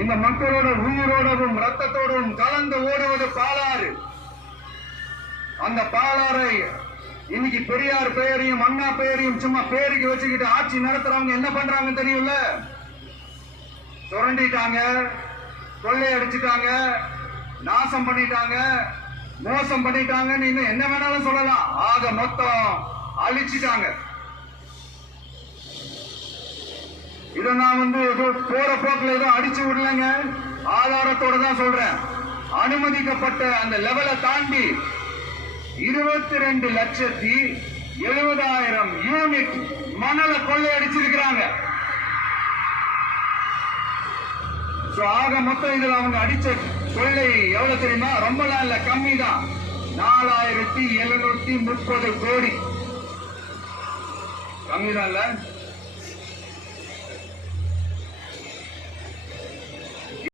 இந்த மக்களோட உயிரோடவும் ரத்தத்தோடும் கலந்து ஓடுவது பாலாறு. அந்த பாலாறை இன்னைக்கு பெரியார் பெயரையும் அண்ணா பெயரையும் சும்மா பேருக்கு வச்சுக்கிட்டு ஆட்சி நடத்துறவங்க என்ன பண்றாங்க தெரியும்ல? சுரண்டிட்டாங்க, கொள்ளையடிச்சிட்டாங்க, நாசம் பண்ணிட்டாங்க, மோசம் பண்ணிட்டாங்கன்னு இன்னும் என்ன வேணாலும் சொல்லலாம். ஆக மொத்தம் அழிச்சிட்டாங்க. இதை நான் போற போக்குல ஏதோ அடிச்சு விடலங்க, ஆதாரத்தோட தான் சொல்றேன். அனுமதிக்கப்பட்ட அந்த லெவலை தாண்டி 22,70,000 யூனிட் மணலை கொள்ளையடிச்சிருக்கிறாங்க. ஆக மொத்தம் இதுல அவங்க அடிச்ச கொள்ளை எவ்வளவு தெரியுமா? ரொம்ப இல்ல, கம்மி தான். 4,730 கோடி. கம்மி தான் இல்ல.